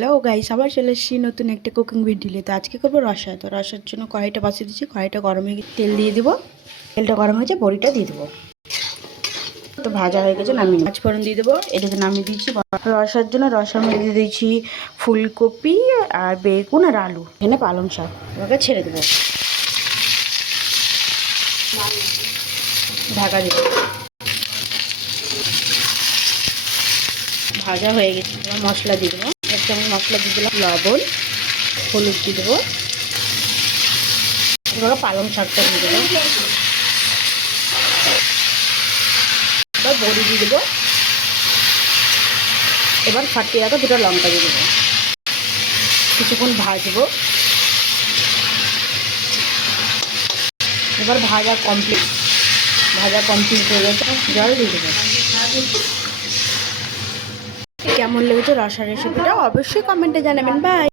Hello guys, আবার চলে এসেছি নতুন একটা কুকিং ভিডিও। তো আজকে করবো রসা। তো রসার জন্য কড়াইটা বসিয়ে দিচ্ছি। কড়াইটা গরম হয়ে গেছে, তেল দিয়ে দিব। তেলটা গরম হয়েছে, বড়িটা দিয়ে দেবো। তো ভাজা হয়ে গেছে, নামিয়ে পাঁচ ফোড়ন দিয়ে দেবো। এটাকে নামিয়ে দিচ্ছি। রসার জন্য রসার মধ্যে দিয়ে দিচ্ছি ফুলকপি আর বেগুন আর আলু, এখানে পালং শাক। ওকে ছেড়ে দেবো, ঢাকা দেবো। ভাজা হয়ে গেছে, এবার মশলা দিয়ে দেবো। এক চামচ মশলা দিয়ে দিলাম, লবণ, হলুদ দিয়ে দেবো। এবার পালং শাকটা দিয়ে দেবো, এবার বড়ি দিয়ে দেবো। এবার ফাটিয়ে রাখা দুটো লঙ্কা দিয়ে দেবো, কিছুক্ষণ ভাজবো। এবার ভাজা কমপ্লিট হয়ে গেছে, জল দিয়ে দেবো। কেমন লেগেছে রসার রেসিপিটা অবশ্যই কমেন্টে জানাবেন। বাই।